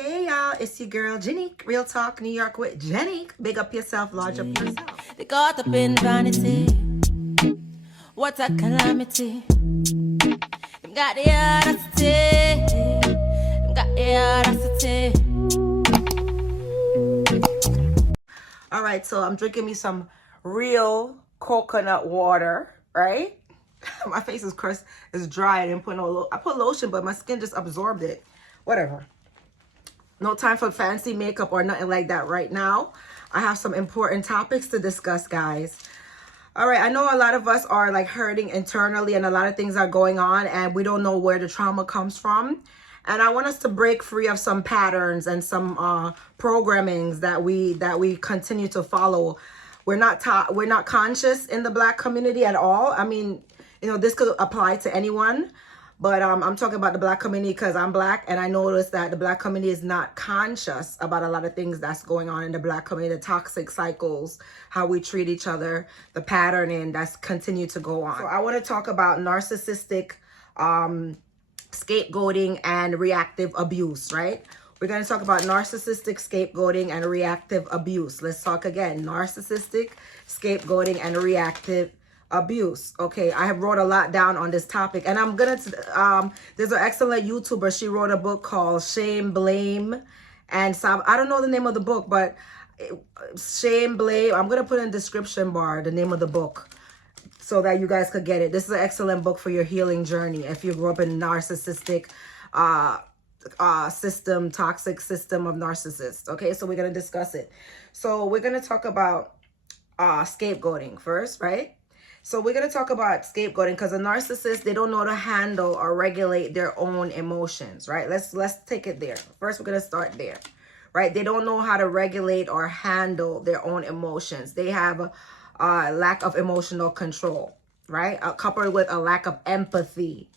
Hey y'all, it's your girl Jenny. Real Talk New York with Jenny. Big up yourself, large up yourself. They caught up in vanity. What a calamity. Them got the audacity. Them got the audacity. All right, so I'm drinking me some real coconut water, right? My face is crust is dry. I didn't put I put lotion, but my skin just absorbed it. Whatever. No time for fancy makeup or nothing like that right now. I have some important topics to discuss, guys. All right, I know a lot of us are like hurting internally and a lot of things are going on and we don't know where the trauma comes from. And I want us to break free of some patterns and some programmings that we continue to follow. We're not conscious in the Black community at all. I mean, you know, this could apply to anyone. But I'm talking about the Black community because I'm Black, and I noticed that the Black community is not conscious about a lot of things that's going on in the Black community, the toxic cycles, how we treat each other, the patterning that's continued to go on. So I want to talk about narcissistic scapegoating and reactive abuse, right? We're going to talk about narcissistic scapegoating and reactive abuse. Let's talk again. Narcissistic scapegoating and reactive abuse. Okay, I have wrote a lot down on this topic, and I'm gonna there's an excellent YouTuber. She wrote a book called Shame, Blame, and I don't know the name of the book, but Shame, Blame. I'm gonna put in the description bar the name of the book so that you guys could get it. This is an excellent book for your healing journey if you grew up in a narcissistic system, toxic system of narcissists. Okay, so we're gonna discuss it. So we're gonna talk about scapegoating first, right? So we're going to talk about scapegoating because a narcissist, they don't know how to handle or regulate their own emotions, right? Let's take it there. First, we're going to start there, right? They don't know how to regulate or handle their own emotions. They have a lack of emotional control, right? Coupled with a lack of empathy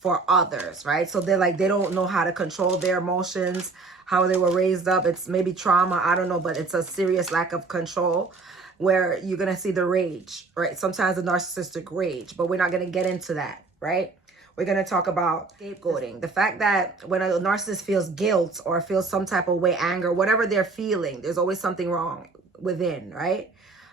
for others, right? So they're like, they don't know how to control their emotions, how they were raised up. It's maybe trauma, I don't know, but it's a serious lack of control, where you're going to see the rage, right? Sometimes the narcissistic rage, but we're not going to get into that, right? We're going to talk about scapegoating. The fact that when a narcissist feels guilt or feels some type of way, anger, whatever they're feeling, there's always something wrong within, right?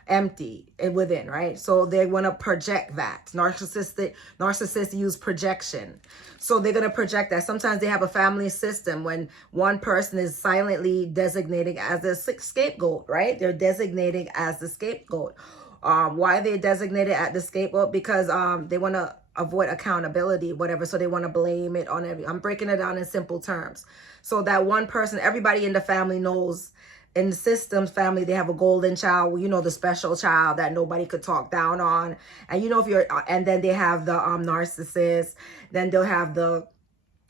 Empty and within, right? So they want to project that. Narcissists use projection. So they're going to project that. Sometimes they have a family system when one person is silently designated as the scapegoat, right? They're designated as the scapegoat. Why are they designated as the scapegoat? Because they want to avoid accountability, whatever. So they want to blame it on I'm breaking it down in simple terms. So that one person, everybody in the family knows. In the system's family, they have a golden child, you know, the special child that nobody could talk down on. And you know, if you're, and then they have the narcissist, then they'll have the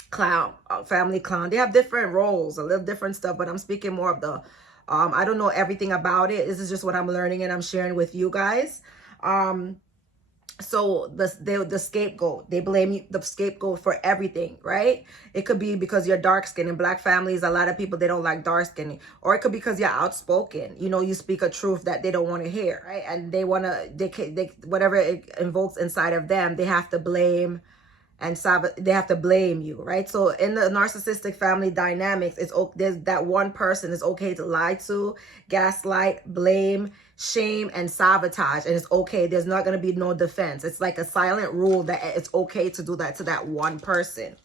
clown, family clown. They have different roles, a little different stuff, but I'm speaking more of the, I don't know everything about it. This is just what I'm learning and I'm sharing with you guys. So the scapegoat, they blame the scapegoat for everything, right? It could be because you're dark skinned. In Black families, a lot of people, they don't like dark skin, or it could be because you're outspoken. You know, you speak a truth that they don't want to hear, right? And they want to, they whatever it invokes inside of them, they have to blame and they have to blame you, right? So in the narcissistic family dynamics, there's that one person is okay to lie to, gaslight, blame, shame, and sabotage, and it's okay. There's not going to be no defense. It's like a silent rule that it's okay to do that to that one person,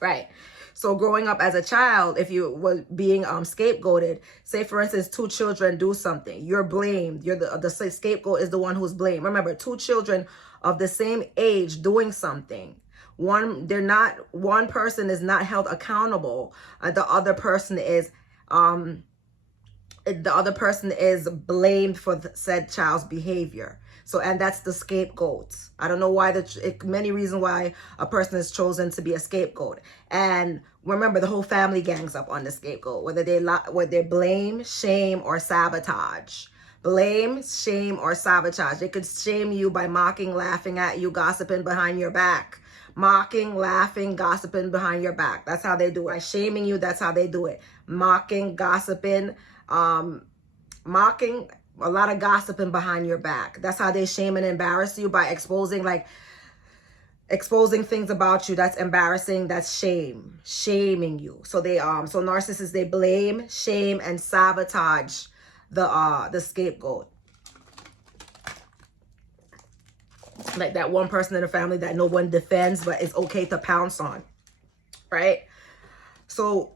right? So growing up as a child, if you were being scapegoated, say for instance, two children do something, you're blamed. You're the scapegoat is the one who's blamed. Remember, two children of the same age doing something. One person is not held accountable. The other person is blamed for the said child's behavior. So, and that's the scapegoat. I don't know why many reasons why a person is chosen to be a scapegoat. And remember, the whole family gangs up on the scapegoat, whether they blame, shame, or sabotage. Blame, shame, or sabotage. They could shame you by mocking, laughing at you, gossiping behind your back. Mocking, laughing, gossiping behind your back. That's how they do it. By shaming you, that's how they do it. Mocking, gossiping, mocking, a lot of gossiping behind your back. That's how they shame and embarrass you, by exposing, like, exposing things about you that's embarrassing, that's shaming you. So they so narcissists, they blame, shame, and sabotage the scapegoat. Like that one person in the family that no one defends, but it's okay to pounce on, right? So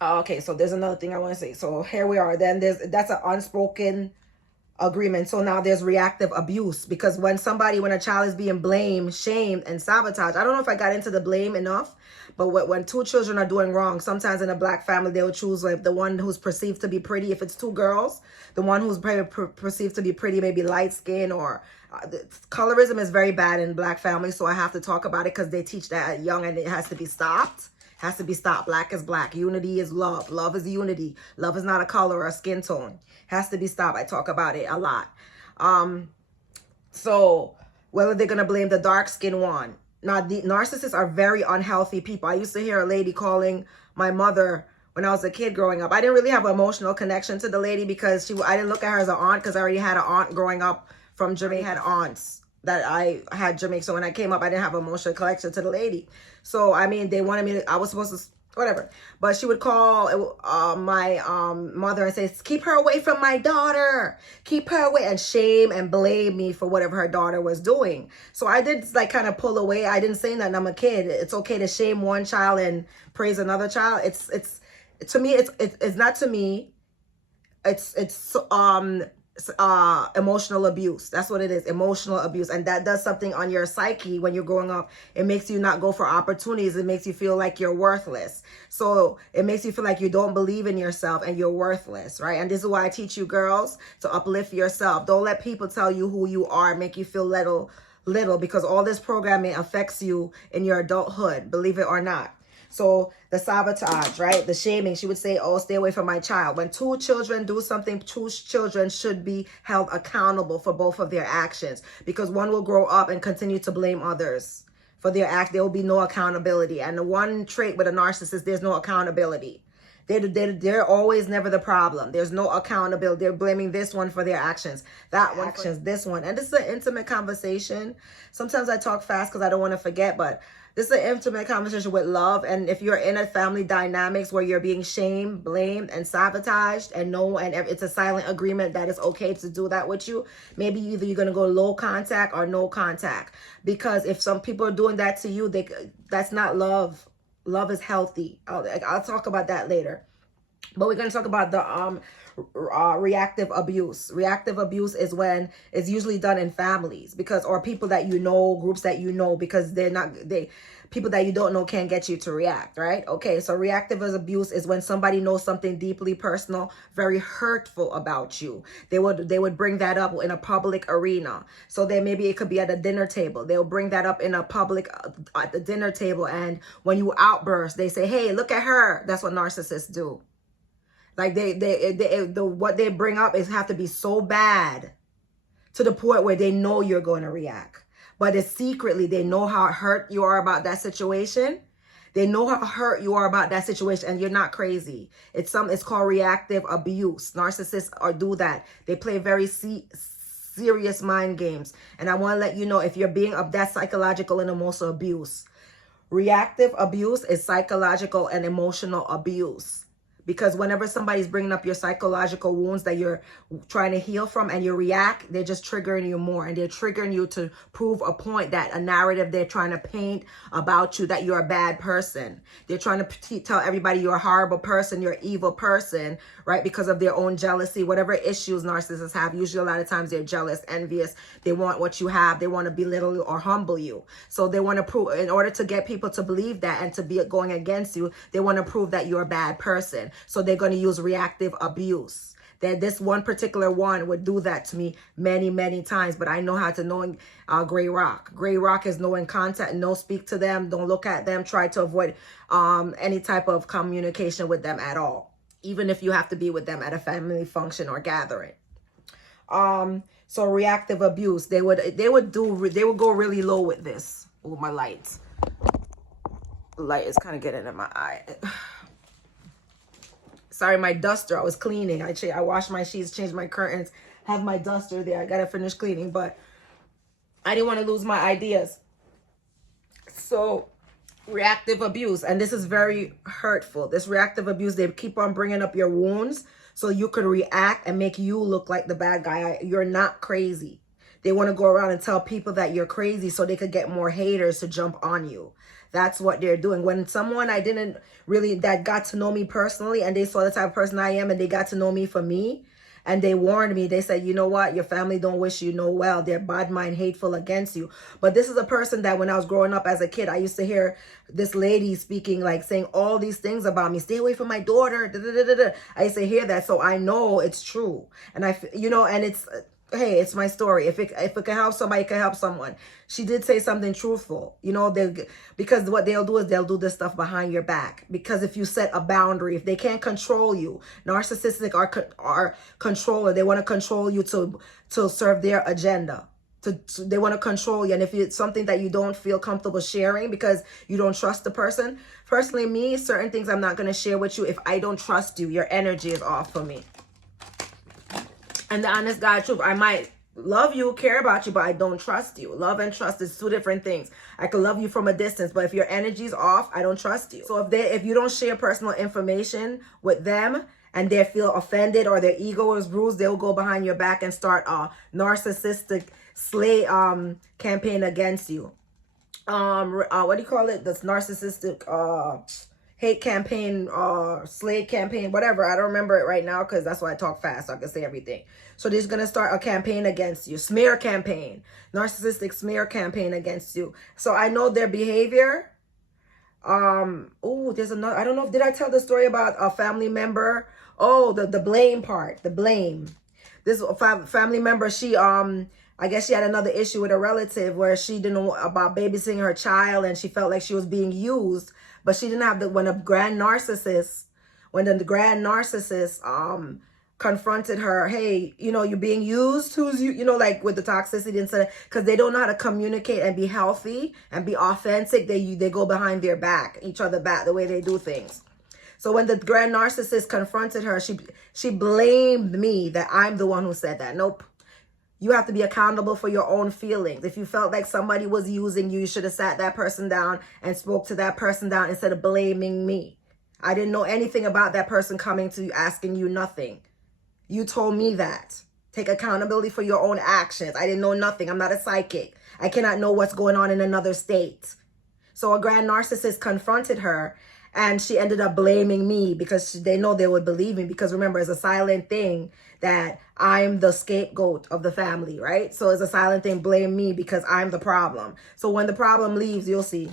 okay, so there's another thing I want to say. So here we are. Then that's an unspoken agreement. So now there's reactive abuse, because when a child is being blamed, shamed, and sabotaged, I don't know if I got into the blame enough, but when two children are doing wrong, sometimes in a black family, they will choose like the one who's perceived to be pretty. If it's two girls, the one who's perceived to be pretty, maybe light skin, or colorism is very bad in black families. So I have to talk about it because they teach that young, and it has to be stopped. Has to be stopped. Black is black. Unity is love. Love is unity. Love is not a color or a skin tone. Has to be stopped. I talk about it a lot. So whether they're going to blame the dark skin one. Now, the narcissists are very unhealthy people. I used to hear a lady calling my mother when I was a kid growing up. I didn't really have an emotional connection to the lady because I didn't look at her as an aunt, because I already had an aunt growing up from Jamaica. I had aunts that I had Jamaica. So when I came up, I didn't have an emotional connection to the lady. So, I mean, they wanted me to, I was supposed to, whatever. But she would call my mother and say, keep her away from my daughter. Keep her away. And shame and blame me for whatever her daughter was doing. So I did like kind of pull away. I didn't say nothing. I'm a kid. It's okay to shame one child and praise another child. It's to me, it's not to me. It's emotional abuse. That's what it is, emotional abuse. And that does something on your psyche when you're growing up. It makes you not go for opportunities. It makes you feel like you're worthless. So it makes you feel like you don't believe in yourself and you're worthless, right? And this is why I teach you girls to uplift yourself. Don't let people tell you who you are, make you feel little, because all this programming affects you in your adulthood, believe it or not. So the sabotage, right? The shaming, she would say, oh, stay away from my child. When two children do something, two children should be held accountable for both of their actions, because one will grow up and continue to blame others for their act. There will be no accountability. And the one trait with a narcissist, there's no accountability. They're always never the problem. There's no accountability. They're blaming this one for their actions, that one actions, this one. And this is an intimate conversation. Sometimes I talk fast because I don't want to forget, but this is an intimate conversation with love. And if you're in a family dynamics where you're being shamed, blamed, and sabotaged, and it's a silent agreement that it's okay to do that with you, maybe either you're going to go low contact or no contact. Because if some people are doing that to you, that's not love. Love is healthy. I'll talk about that later. But we're going to talk about the reactive abuse. Reactive abuse is when it's usually done in families, or people that you know, groups that you know, because people that you don't know can't get you to react, right? Okay, so reactive abuse is when somebody knows something deeply personal, very hurtful about you. They would bring that up in a public arena. So maybe it could be at a dinner table. They'll bring that up in a public at the dinner table, and when you outburst, they say, "Hey, look at her." That's what narcissists do. Like what they bring up is have to be so bad to the point where they know you're going to react. But it's secretly, they know how hurt you are about that situation. They know how hurt you are about that situation, and you're not crazy. It's called reactive abuse. Narcissists do that. They play very serious mind games. And I want to let you know, if you're being that's psychological and emotional abuse. Reactive abuse is psychological and emotional abuse. Because whenever somebody's bringing up your psychological wounds that you're trying to heal from and you react, they're just triggering you more. And they're triggering you to prove a point, that a narrative they're trying to paint about you, that you're a bad person. They're trying to tell everybody you're a horrible person, you're an evil person, right? Because of their own jealousy, whatever issues narcissists have. Usually a lot of times they're jealous, envious. They want what you have. They want to belittle you or humble you. So they want to prove, in order to get people to believe that and to be going against you, they want to prove that you're a bad person. So they're going to use reactive abuse. That this one particular one would do that to me many, many times. But I know how to know gray rock. Gray rock is no in contact, no speak to them, don't look at them, try to avoid any type of communication with them at all. Even if you have to be with them at a family function or gathering. So reactive abuse, they would go really low with this. Oh, my lights. The light is kind of getting in my eye. Sorry, my duster. I was cleaning. I washed my sheets, changed my curtains, have my duster there. I gotta finish cleaning, but I didn't want to lose my ideas. So reactive abuse, and this is very hurtful. This reactive abuse, they keep on bringing up your wounds so you could react and make you look like the bad guy. You're not crazy. They want to go around and tell people that you're crazy so they could get more haters to jump on you. That's what they're doing. When someone I didn't really, that got to know me personally, and they saw the type of person I am, and they got to know me for me, and they warned me. They said, you know what? Your family don't wish you no well. They're bad mind, hateful against you. But this is a person that when I was growing up as a kid, I used to hear this lady speaking, like saying all these things about me. Stay away from my daughter. Da, da, da, da, da. I used to hear that. So I know it's true. And and it's, hey, it's my story. If it can help somebody, it can help someone. She did say something truthful, because what they'll do is they'll do this stuff behind your back. Because if you set a boundary, if they can't control you, narcissistic are controller. They want to control you to serve their agenda. They want to control you. And if it's something that you don't feel comfortable sharing because you don't trust the person, personally, me, certain things I'm not going to share with you if I don't trust you. Your energy is off for me. And the honest God truth, I might love you, care about you, but I don't trust you. Love and trust is two different things. I can love you from a distance, but if your energy's off, I don't trust you. So if you don't share personal information with them and they feel offended or their ego is bruised, they'll go behind your back and start a narcissistic slay campaign against you. What do you call it? This narcissistic hate campaign, slave campaign, whatever. I don't remember it right now because that's why I talk fast, so I can say everything. So they're going to start a campaign against you. Smear campaign. Narcissistic smear campaign against you. So I know their behavior. There's another, I don't know, did I tell the story about a family member? Oh, the blame part, the blame. This family member, she, I guess she had another issue with a relative where she didn't know about babysitting her child and she felt like she was being used. But she didn't have when the grand narcissist confronted her, hey, you're being used, who's you, like with the toxicity instead, because they don't know how to communicate and be healthy and be authentic. They go behind their back, each other back, the way they do things. So when the grand narcissist confronted her, she blamed me that I'm the one who said that. Nope. You have to be accountable for your own feelings. If you felt like somebody was using you, you should have sat that person down and spoke to that person down instead of blaming me. I didn't know anything about that person coming to you, asking you nothing. You told me that. Take accountability for your own actions. I didn't know nothing. I'm not a psychic. I cannot know what's going on in another state. So a grand narcissist confronted her and she ended up blaming me because they know they would believe me. Because remember, it's a silent thing that I'm the scapegoat of the family, right? So it's a silent thing, blame me because I'm the problem. So when the problem leaves, you'll see.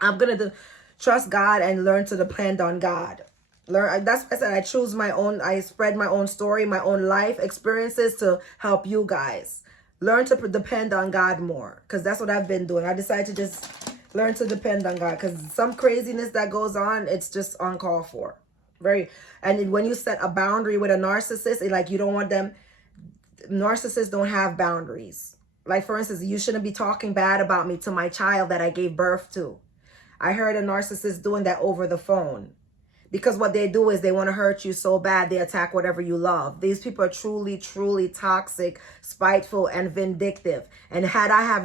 I'm going to trust God and learn to depend on God. That's why I said I choose my own, I spread my own story, my own life experiences to help you guys. Learn to depend on God more because that's what I've been doing. I decided to just learn to depend on God because some craziness that goes on, it's just uncalled for. And when you set a boundary with a narcissist, like you don't want them, narcissists don't have boundaries. Like for instance, you shouldn't be talking bad about me to my child that I gave birth to. I heard a narcissist doing that over the phone because what they do is they want to hurt you so bad, they attack whatever you love. These people are truly, truly toxic, spiteful, and vindictive. And had I have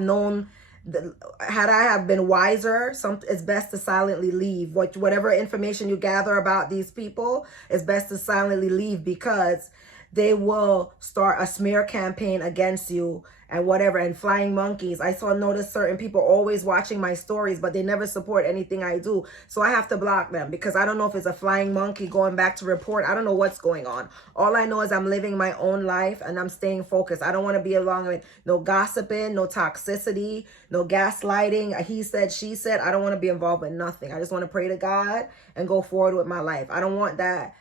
been wiser, it's best to silently leave. Whatever information you gather about these people, it's best to silently leave because they will start a smear campaign against you and whatever. And flying monkeys. I notice certain people always watching my stories, but they never support anything I do. So I have to block them because I don't know if it's a flying monkey going back to report. I don't know what's going on. All I know is I'm living my own life and I'm staying focused. I don't want to be along with no gossiping, no toxicity, no gaslighting. He said, she said. I don't want to be involved with nothing. I just want to pray to God and go forward with my life. I don't want that.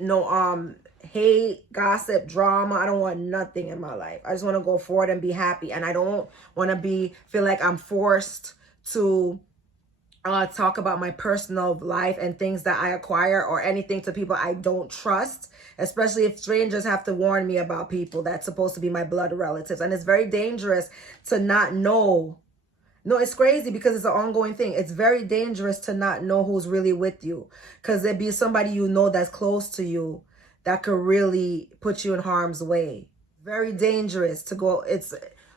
No, hate, gossip, drama. I don't want nothing in my life. I just want to go forward and be happy. And I don't want to feel like I'm forced to talk about my personal life and things that I acquire or anything to people I don't trust, especially if strangers have to warn me about people that's supposed to be my blood relatives. And it's very dangerous to not know. No, it's crazy because it's an ongoing thing. It's very dangerous to not know who's really with you because there'd be somebody you know that's close to you that could really put you in harm's way. Very dangerous to go. It's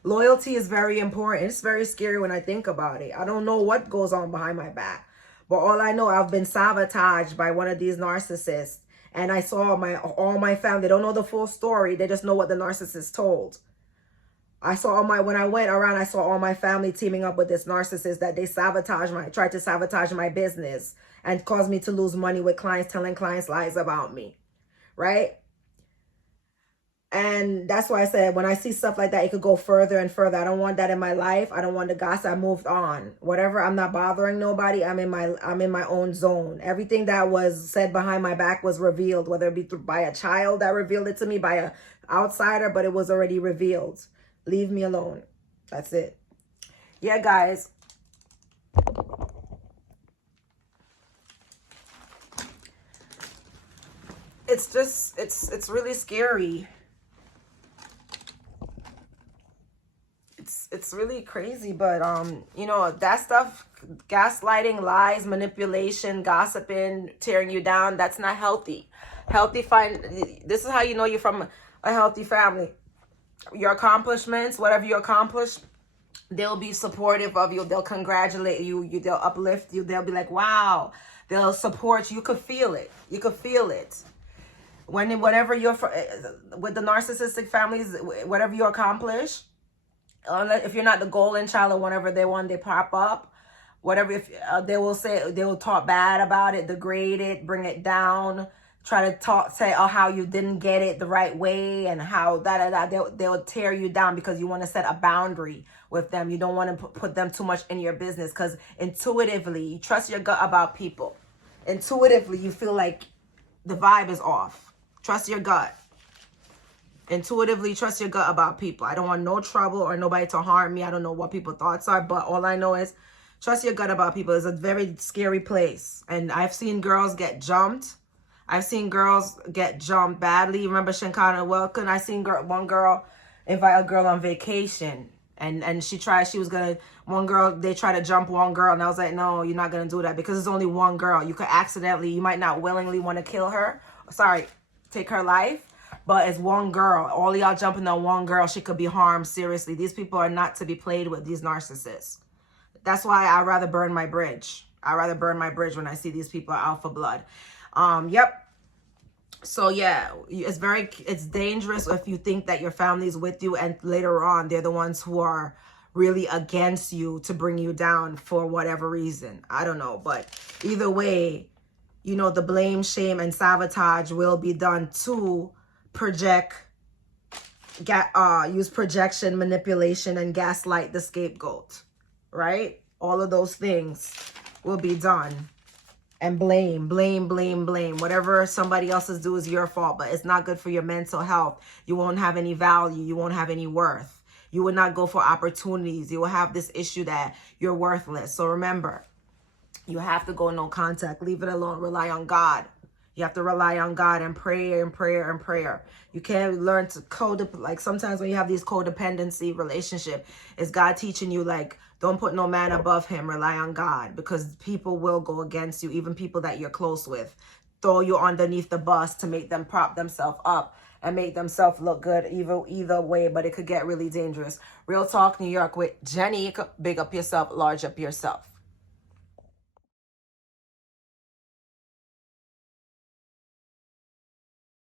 Loyalty is very important. It's very scary when I think about it. I don't know what goes on behind my back, but all I know, I've been sabotaged by one of these narcissists. And I saw all my family. They don't know the full story. They just know what the narcissist told. I saw when I went around, I saw all my family teaming up with this narcissist, that they tried to sabotage my business and caused me to lose money with clients, telling clients lies about me, right? And that's why I said, when I see stuff like that, it could go further and further. I don't want that in my life. I don't want the gossip. I moved on. Whatever, I'm not bothering nobody. I'm in my own zone. Everything that was said behind my back was revealed, whether it be by a child that revealed it to me, by a outsider, but it was already revealed. Leave me alone. That's it. Yeah, guys. It's just, it's really scary. It's really crazy, but you know, that stuff, gaslighting, lies, manipulation, gossiping, tearing you down, that's not healthy. This is how you know you're from a healthy family. Your accomplishments, whatever you accomplish, they'll be supportive of you. They'll congratulate you. They'll uplift you. They'll be like, wow. They'll support you. You could feel it. You could feel it. Whatever you're with the narcissistic families, whatever you accomplish, if you're not the golden child or whatever they pop up, whatever, if they will talk bad about it, degrade it, bring it down, try to say, oh, how you didn't get it the right way, and how they'll tear you down because you want to set a boundary with them. You don't want to put them too much in your business, because intuitively, you trust your gut about people. Intuitively, you feel like the vibe is off. Trust your gut. Intuitively trust your gut about people. I don't want no trouble or nobody to harm me. I don't know what people's thoughts are, but all I know is trust your gut about people. It's a very scary place. And I've seen girls get jumped. I've seen girls get jumped badly. Remember Shankana Welkin? I seen one girl invite a girl on vacation. And they tried to jump one girl. And I was like, no, you're not going to do that, because it's only one girl. You could you might not willingly want to kill her. Sorry, take her life. But it's one girl. All y'all jumping on one girl, she could be harmed seriously. These people are not to be played with, these narcissists. That's why I'd rather burn my bridge. I'd rather burn my bridge when I see these people out for blood. Yep. So yeah, it's dangerous if you think that your family's with you and later on they're the ones who are really against you to bring you down for whatever reason. I don't know. But either way, you know, the blame, shame, and sabotage will be done to use projection, manipulation, and gaslight the scapegoat, right? All of those things will be done. And blame. Whatever somebody else's do is your fault, but it's not good for your mental health. You won't have any value. You won't have any worth. You will not go for opportunities. You will have this issue that you're worthless. So remember, you have to go no contact. Leave it alone. Rely on God. You have to rely on God and prayer and prayer and prayer. You can't learn to like sometimes when you have these codependency relationship, is God teaching you, like, don't put no man above him. Rely on God, because people will go against you, even people that you're close with. Throw you underneath the bus to make them prop themselves up and make themselves look good either way, but it could get really dangerous. Real Talk New York with Jenny. Big up yourself, large up yourself.